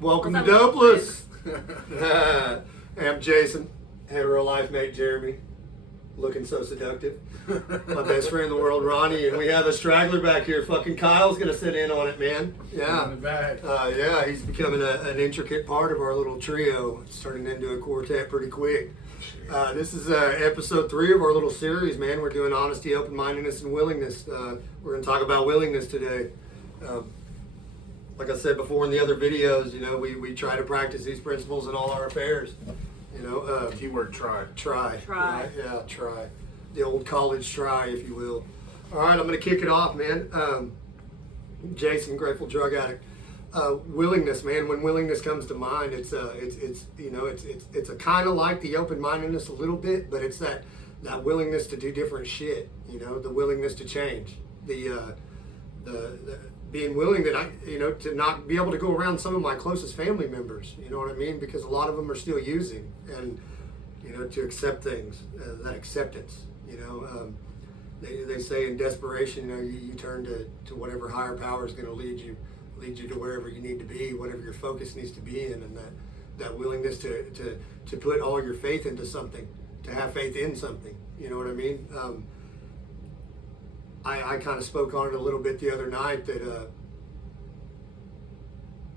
Welcome to Dopeless. I'm Jason, hetero life mate Jeremy, looking so seductive. My best friend in the world, Ronnie, and we have a straggler back here. Fucking Kyle's gonna sit in on it, man. Yeah, yeah, he's becoming an intricate part of our little trio. It's turning into a quartet pretty quick. This is episode 3 of our little series, man. We're doing honesty, open-mindedness, and willingness. We're gonna talk about willingness today. Like I said before in the other videos, you know, we try to practice these principles in all our affairs. You know, keyword try. Try. Right? Yeah, try. The old college try, if you will. All right, I'm going to kick it off, man. Jason, grateful drug addict. Willingness, man. When willingness comes to mind, it's you know, it's a kind of like the open-mindedness a little bit, but it's that willingness to do different shit. You know, the willingness to change. The being willing to not be able to go around some of my closest family members, you know what I mean? Because a lot of them are still using, and, you know, to accept things, that acceptance, you know. They say in desperation, you know, you turn to whatever higher power is going to lead you to wherever you need to be, whatever your focus needs to be in, and that willingness to put all your faith into something, to have faith in something, you know what I mean? I kind of spoke on it a little bit the other night that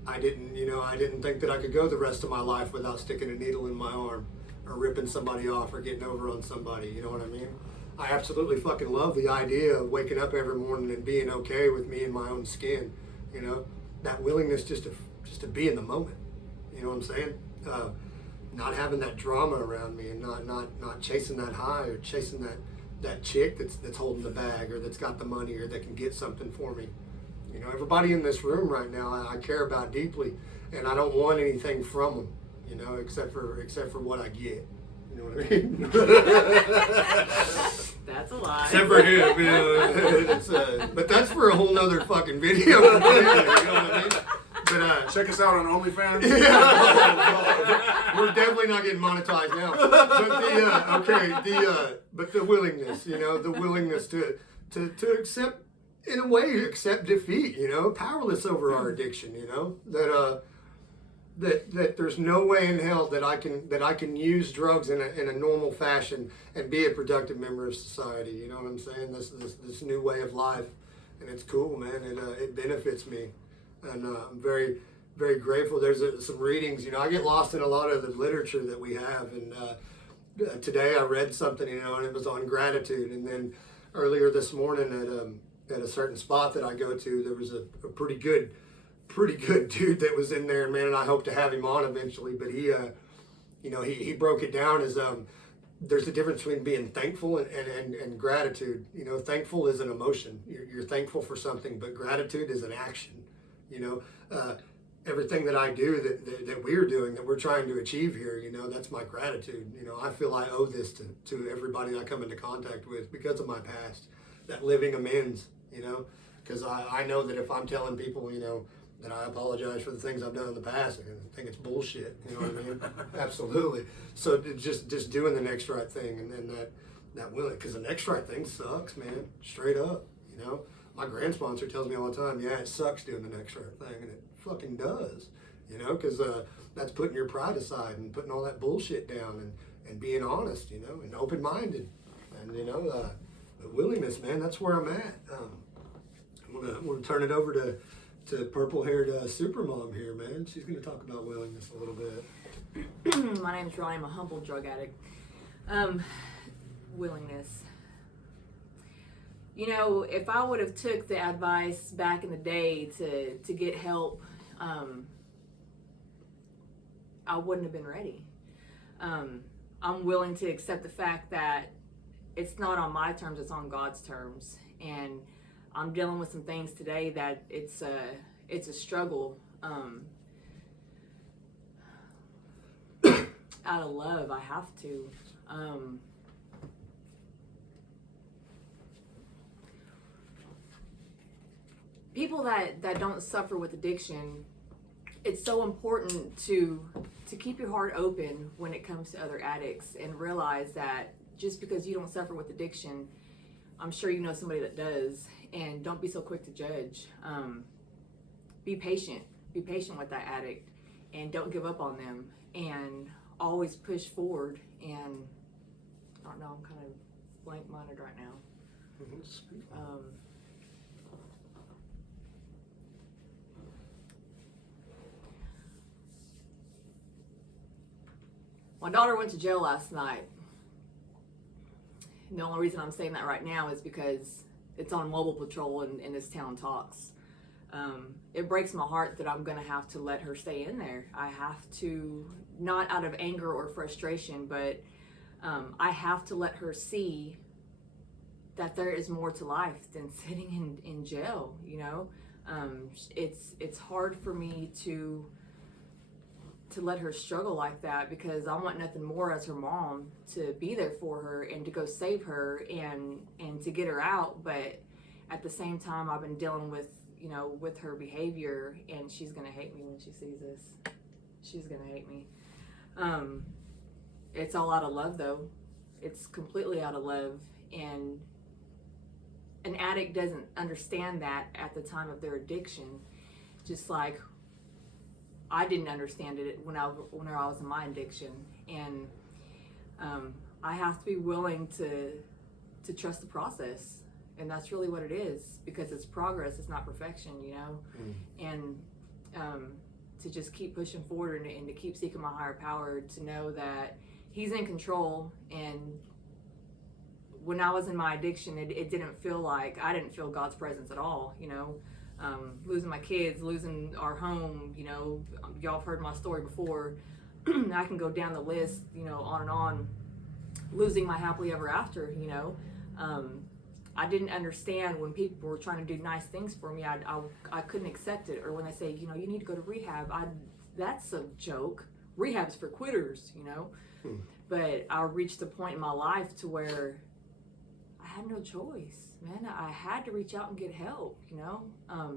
I didn't think that I could go the rest of my life without sticking a needle in my arm or ripping somebody off or getting over on somebody, you know what I mean? I absolutely fucking love the idea of waking up every morning and being okay with me in my own skin, you know? That willingness just to be in the moment, you know what I'm saying? Not having that drama around me and not chasing that high or chasing that chick that's holding the bag or that's got the money or that can get something for me. You know, everybody in this room right now I care about deeply, and I don't want anything from them, you know, except for what I get. You know what I mean? That's a lie. Except for him, you know. But that's for a whole nother fucking video. You know what I mean? But check us out on OnlyFans. Yeah, we're definitely not getting monetized now. But the willingness, you know, the willingness to accept, in a way, accept defeat, you know, powerless over our addiction, you know, that there's no way in hell that I can use drugs in a normal fashion and be a productive member of society. You know what I'm saying? This new way of life, and it's cool, man. It benefits me. And I'm very, very grateful. There's some readings, you know, I get lost in a lot of the literature that we have. And today I read something, you know, and it was on gratitude. And then earlier this morning at a certain spot that I go to, there was a pretty good dude that was in there, man. And I hope to have him on eventually. But he, you know, he broke it down as there's a difference between being thankful and gratitude. You know, thankful is an emotion. You're thankful for something, but gratitude is an action. You know, everything that I do, that we're doing, that we're trying to achieve here, you know, that's my gratitude. You know, I feel I owe this to everybody I come into contact with because of my past, that living amends, you know, because I know that if I'm telling people, you know, that I apologize for the things I've done in the past, I think it's bullshit, you know what I mean? Absolutely. So just doing the next right thing, and then that willing, because the next right thing sucks, man, straight up, you know. My grand sponsor tells me all the time, yeah, it sucks doing the next right thing, and it fucking does, you know, because that's putting your pride aside and putting all that bullshit down and being honest, you know, and open-minded, and, you know, the willingness, man, that's where I'm at. I'm gonna turn it over to purple-haired supermom here, man. She's gonna talk about willingness a little bit. My name's Ronnie. I'm a humble drug addict. Willingness. You know, if I would have took the advice back in the day to get help, I wouldn't have been ready. I'm willing to accept the fact that it's not on my terms, it's on God's terms. And I'm dealing with some things today that it's a struggle. Out of love, I have to. People that don't suffer with addiction, it's so important to keep your heart open when it comes to other addicts and realize that just because you don't suffer with addiction, I'm sure you know somebody that does, and don't be so quick to judge. Be patient with that addict don't give up on them, and always push forward. And I don't know, I'm kind of blank-minded right now. My daughter went to jail last night. The only reason I'm saying that right now is because it's on mobile patrol and this town talks. It breaks my heart that I'm going to have to let her stay in there. I have to, not out of anger or frustration, but I have to let her see that there is more to life than sitting in jail, you know? It's hard for me to let her struggle like that, because I want nothing more as her mom to be there for her and to go save her and to get her out. But at the same time, I've been dealing with, you know, with her behavior, and she's gonna hate me when she sees this. She's gonna hate me. It's all out of love though. It's completely out of love, and an addict doesn't understand that at the time of their addiction, just like I didn't understand it when I was in my addiction. And I have to be willing to trust the process, and that's really what it is, because it's progress, it's not perfection, you know. And to just keep pushing forward and to keep seeking my higher power, to know that he's in control. And when I was in my addiction, it didn't feel like, I didn't feel God's presence at all, you know. Losing my kids, losing our home, you know, y'all have heard my story before. I can go down the list, you know, on and on. Losing my happily ever after, you know. I didn't understand when people were trying to do nice things for me. I couldn't accept it. Or when they say, you know, you need to go to rehab, that's a joke. Rehab's for quitters, you know. But I reached a point in my life to where I had no choice, man. I had to reach out and get help, you know. I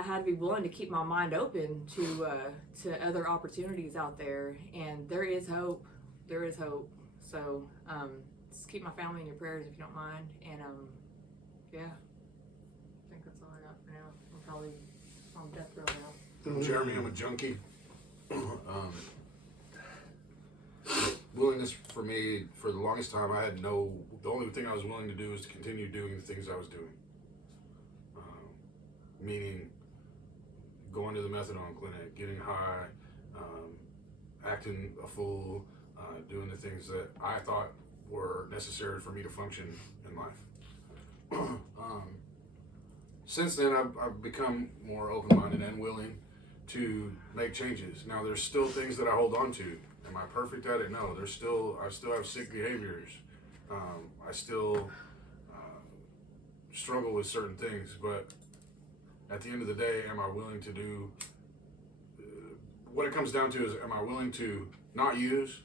had to be willing to keep my mind open to other opportunities out there, and there is hope. There is hope. So just keep my family in your prayers if you don't mind. And yeah, I think that's all I got for now. I'm probably on death row now. Jeremy, I'm a junkie. Willingness for me, for the longest time, the only thing I was willing to do was to continue doing the things I was doing. Meaning going to the methadone clinic, getting high, acting a fool, doing the things that I thought were necessary for me to function in life. Since then, I've become more open-minded and willing to make changes. Now, there's still things that I hold on to. Am I perfect at it? No. I still have sick behaviors. I still struggle with certain things, but at the end of the day, am I willing to do what it comes down to is, am I willing to not use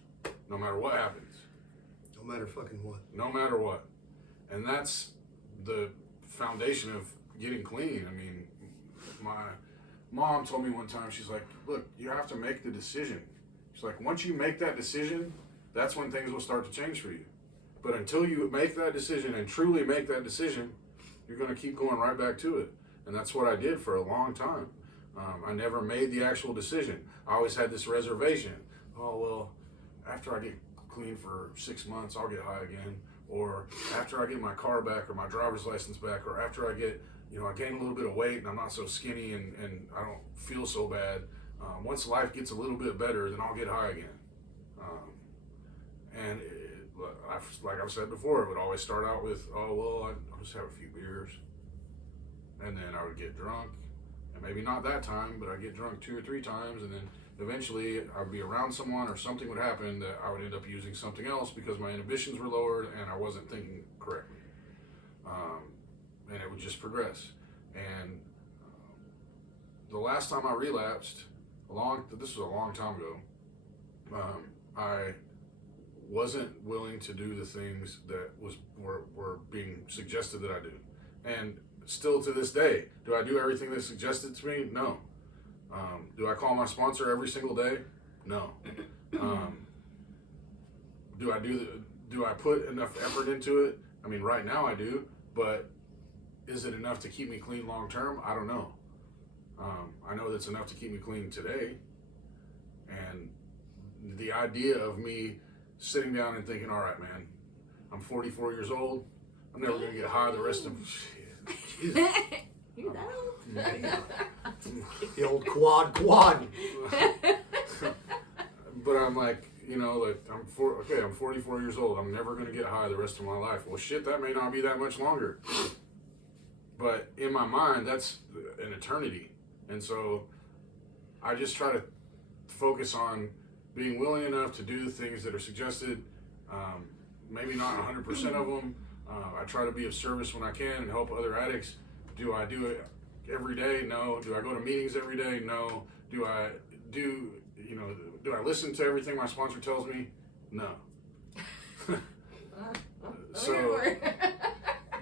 no matter what happens? No matter fucking what. No matter what. And that's the foundation of getting clean. I mean, my mom told me one time, she's like, look, you have to make the decision. She's like, once you make that decision, that's when things will start to change for you. But until you make that decision and truly make that decision, you're going to keep going right back to it. And that's what I did for a long time. I never made the actual decision. I always had this reservation. Oh, well, after I get clean for 6 months, I'll get high again. Or after I get my car back or my driver's license back, or after I get, I gain a little bit of weight and I'm not so skinny and I don't feel so bad. Once life gets a little bit better, then I'll get high again. Like I've said before, it would always start out with, oh, well, I'll just have a few beers. And then I would get drunk. And maybe not that time, but I'd get drunk 2 or 3 times. And then eventually I'd be around someone or something would happen that I would end up using something else because my inhibitions were lowered and I wasn't thinking correctly. And it would just progress. And the last time I relapsed, this was a long time ago, I wasn't willing to do the things that were being suggested that I do. And still to this day, do I do everything that's suggested to me? No. Do I call my sponsor every single day? No. Do I put enough effort into it? I mean, right now I do, but is it enough to keep me clean long term? I don't know. I know that's enough to keep me clean today. And the idea of me sitting down and thinking, all right, man, I'm 44 years old. I'm never going to get high the rest of shit. You know? The old quad. But I'm like, you know, like I'm 44 years old. I'm never going to get high the rest of my life. Well, shit, that may not be that much longer. But in my mind, that's an eternity. And so I just try to focus on being willing enough to do the things that are suggested. Maybe not 100% of them. I try to be of service when I can and help other addicts. Do I do it every day? No. Do I go to meetings every day? No. Do I listen to everything my sponsor tells me? No. So,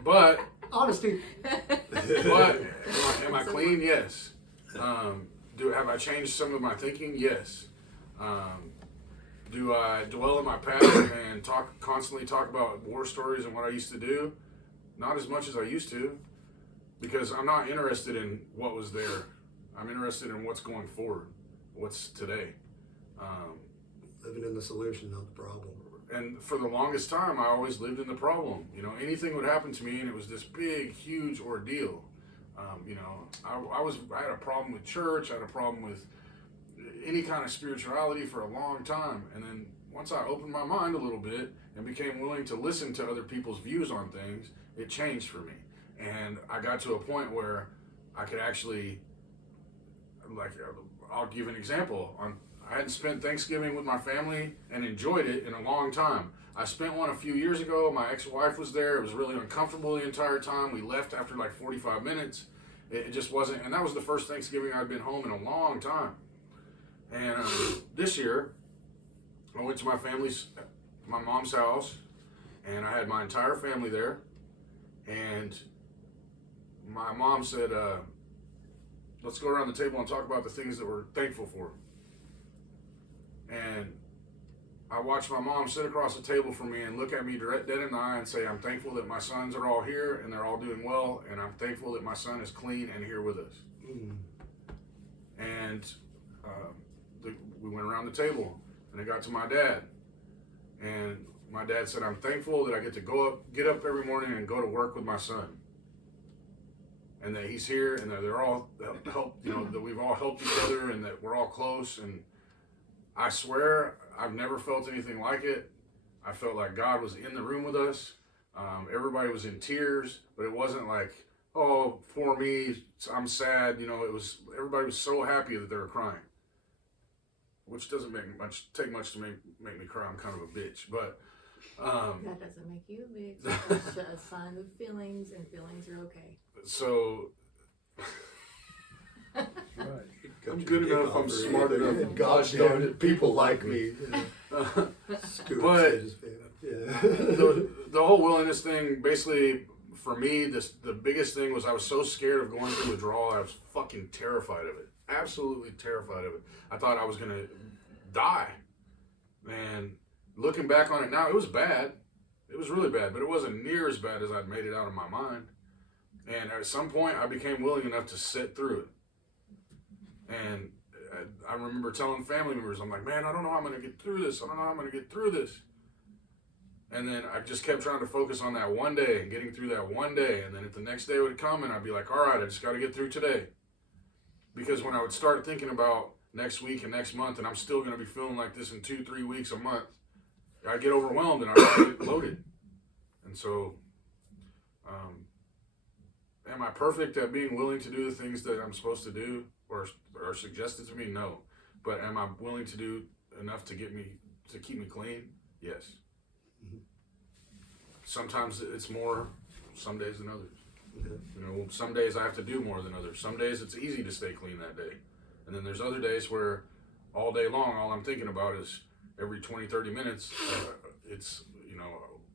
but Honesty. But am I clean? Yes. Have I changed some of my thinking? Yes. Do I dwell in my past and constantly talk about war stories and what I used to do? Not as much as I used to, because I'm not interested in what was there. I'm interested in what's going forward, what's today. Living in the solution, not the problem. And for the longest time, I always lived in the problem. You know, anything would happen to me, and it was this big, huge ordeal. You know, I had a problem with church. I had a problem with any kind of spirituality for a long time. And then once I opened my mind a little bit and became willing to listen to other people's views on things, it changed for me. And I got to a point where I could actually, like, I'll give an example. I hadn't spent Thanksgiving with my family and enjoyed it in a long time. I spent one a few years ago. My ex-wife was there. It was really uncomfortable the entire time. We left after like 45 minutes. It just wasn't, and that was the first Thanksgiving I'd been home in a long time. And this year, I went to my mom's house, and I had my entire family there. And my mom said, let's go around the table and talk about the things that we're thankful for. And I watched my mom sit across the table from me and look at me dead in the eye and say, I'm thankful that my sons are all here and they're all doing well, and I'm thankful that my son is clean and here with us. And we went around the table, and I got to my dad, and my dad said, I'm thankful that I get to get up every morning and go to work with my son, and that he's here, and that they're all helped, you know, that we've all helped each other, and that we're all close. And I swear I've never felt anything like it. I felt like God was in the room with us. Everybody was in tears, but it wasn't like, oh, poor me, I'm sad. You know, everybody was so happy that they were crying, which doesn't take much to make me cry. I'm kind of a bitch, but that doesn't make you a bitch. It's just a sign of feelings, and feelings are okay. So Right. I'm good enough. I'm smart enough. Gosh darn it, people like me. But Yeah. the whole willingness thing, basically, for me, the biggest thing was I was so scared of going through withdrawal. I was fucking terrified of it. Absolutely terrified of it. I thought I was going to die. And looking back on it now, it was bad. It was really bad, but it wasn't near as bad as I'd made it out of my mind. And at some point, I became willing enough to sit through it. And I remember telling family members, I'm like, man, I don't know how I'm going to get through this. I don't know how I'm going to get through this. And then I just kept trying to focus on that one day and getting through that one day. And then if the next day would come, and I'd be like, all right, I just got to get through today. Because when I would start thinking about next week and next month, and I'm still going to be feeling like this in 2-3 weeks, a month, I'd get overwhelmed and I'd get loaded. And so, am I perfect at being willing to do the things that I'm supposed to do or are suggested to me? No. But am I willing to do enough to keep me clean? Yes. Sometimes it's more, some days than others. Okay. You know, some days I have to do more than others. Some days it's easy to stay clean that day. And then there's other days where all day long, all I'm thinking about is every 20-30 minutes, it's, you know,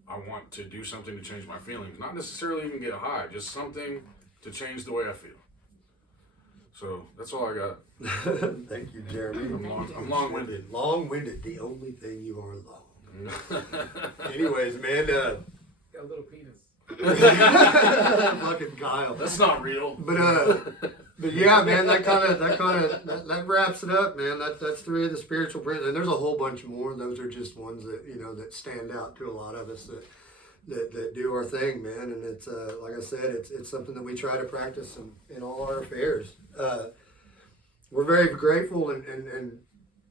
I want to do something to change my feelings. Not necessarily even get high, just something to change the way I feel. So that's all I got. Thank you, Jeremy. I'm long-winded. Long-winded, the only thing you are long. Anyways, man, Got a little penis. fucking Kyle. That's not real. But But yeah, man, that wraps it up, man. That's three of the spiritual principles, and there's a whole bunch more. Those are just ones that that stand out to a lot of us that do our thing, man. And it's like I said, it's something that we try to practice in all our affairs. We're very grateful and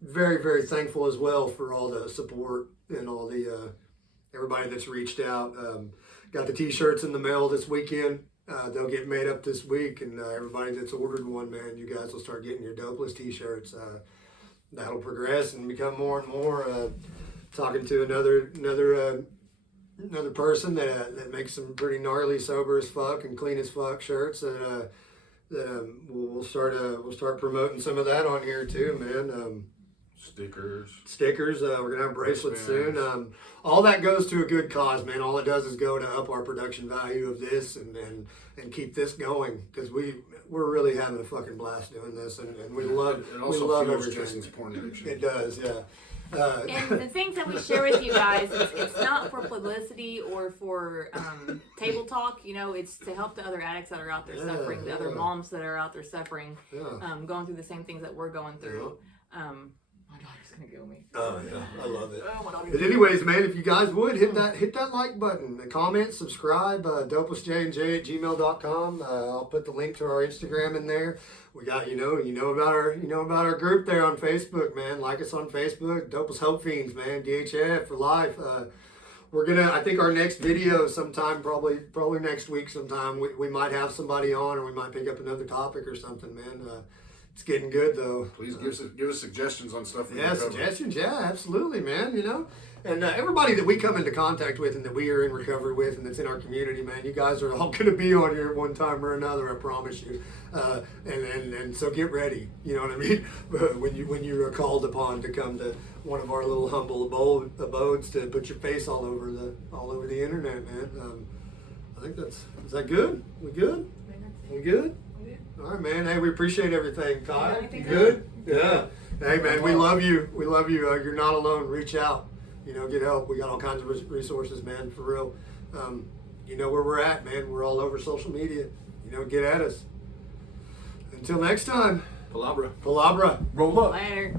very, very thankful as well for all the support and all the everybody that's reached out. Got the t-shirts in the mail this weekend. They'll get made up this week, and everybody that's ordered one, man, you guys will start getting your Dopeless t-shirts. That'll progress and become more and more. Talking to another person that makes some pretty gnarly, sober as fuck and clean as fuck shirts. That we'll start promoting some of that on here too, man. Stickers. We're gonna have bracelets soon. All that goes to a good cause, man. All it does is go to up our production value of this and keep this going, because we're really having a fucking blast doing this, and we love everything. Jason's porn addiction. It does, yeah. And the things that we share with you guys, it's not for publicity or for table talk. It's to help the other addicts that are out there suffering, the other moms that are out there suffering, going through the same things that we're going through. My daughter's gonna kill me. Oh yeah, I love it. But anyways, man, if you guys would hit that like button, comment, subscribe, dopelessjandj@gmail.com. I'll put the link to our Instagram in there. We got you know about our group there on Facebook, man. Like us on Facebook, Dopeless Hope Fiends, man. DHF for life. I think our next video sometime, probably next week sometime, we might have somebody on, or we might pick up another topic or something, man. It's getting good though. Please give us suggestions on stuff. Suggestions. Yeah, absolutely, man. And everybody that we come into contact with and that we are in recovery with and that's in our community, man, you guys are all going to be on here at one time or another. I promise you. And so get ready. You know what I mean? when you are called upon to come to one of our little humble abodes to put your face all over the internet, man. I think is that good? We good? We good? All right, man. Hey, we appreciate everything. Kyle, you good? Yeah. Hey, man, we love you. We love you. You're not alone. Reach out. Get help. We got all kinds of resources, man, for real. You know where we're at, man. We're all over social media. Get at us. Until next time. Palabra. Roll up. Later.